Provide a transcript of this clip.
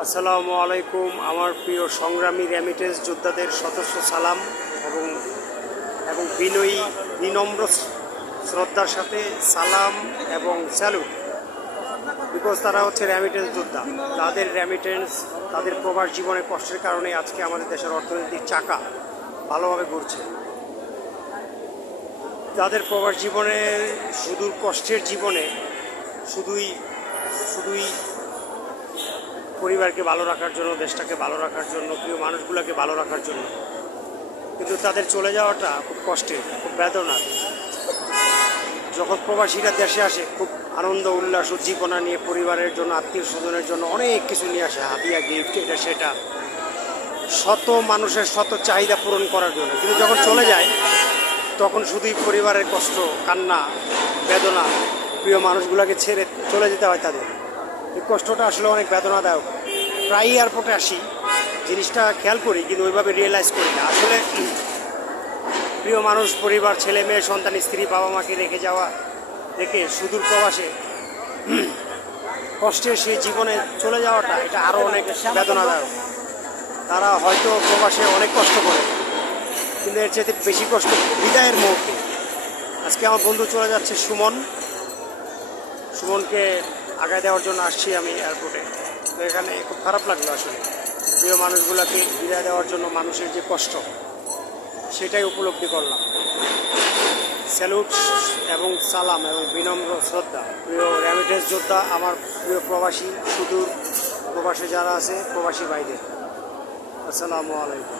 আসসালামু আলাইকুম, আমার প্রিয় সংগ্রামী রেমিটেন্স যোদ্ধাদের সদস্য সালাম এবং এবং বিনয়ী, বিনম্র শ্রদ্ধার সাথে সালাম এবং স্যালুট বিকজ তারা হচ্ছে রেমিটেন্স যোদ্ধা, তাদের রেমিটেন্স তাদের প্রবাস জীবনে কষ্টের কারণে আজকে আমাদের দেশের অর্থনৈতিক চাকা ভালোভাবে ঘুরছে। তাদের প্রবাস জীবনে সুদূর কষ্টের জীবনে শুধুই শুধুই পরিবারকে ভালো রাখার জন্য, দেশটাকে ভালো রাখার জন্য, প্রিয় মানুষগুলোকে ভালো রাখার জন্য। কিন্তু তাদের চলে যাওয়াটা খুব কষ্টের, খুব বেদনার। যখন প্রবাসীরা দেশে আসে, খুব আনন্দ, উল্লাস উজ্জীবনা নিয়ে পরিবারের জন্য আত্মীয় স্বজনের জন্য অনেক কিছু নিয়ে আসে হাতিয়া গিফট এটা, সেটা। শত মানুষের শত চাহিদা পূরণ করার জন্য। কিন্তু যখন চলে যায়, তখন শুধুই পরিবারের কষ্ট, কান্না, বেদনা, প্রিয় মানুষগুলোকে ছেড়ে চলে যেতে হয় তাদের। এই কষ্টটা আসলে অনেক বেদনাদায়ক। প্রায় এয়ারপোর্টে আসি, জিনিসটা খেয়াল করি, কিন্তু ওইভাবে রিয়েলাইজ করি না। আসলে প্রিয় মানুষ, পরিবার, ছেলে মেয়ে, সন্তান, স্ত্রী, বাবা মাকে রেখে যাওয়া, রেখে সুদূর প্রবাসে কষ্টের সেই জীবনে চলে যাওয়াটা, এটা আরও অনেক বেদনাদায়ক। তারা হয়তো প্রবাসে অনেক কষ্ট করে, কিন্তু এর চাইতে বেশি কষ্ট বিদায়ের মুহূর্তে আজকে আমার বন্ধু চলে যাচ্ছে সুমন। সুমনকে আগায় দেওয়ার জন্য আসছি আমি এয়ারপোর্টে তো এখানে খুব খারাপ লাগল আসলে। প্রিয় মানুষগুলোকে বিদায় দেওয়ার জন্য মানুষের যে কষ্ট, সেটাই উপলব্ধি করলাম। স্যালুট এবং সালাম এবং বিনম্র শ্রদ্ধা। প্রিয় রেমিটেন্স যোদ্ধা, আমার প্রিয় প্রবাসী, সুদূর প্রবাসী যারা আছে, প্রবাসী ভাইদের। আসসালামু আলাইকুম।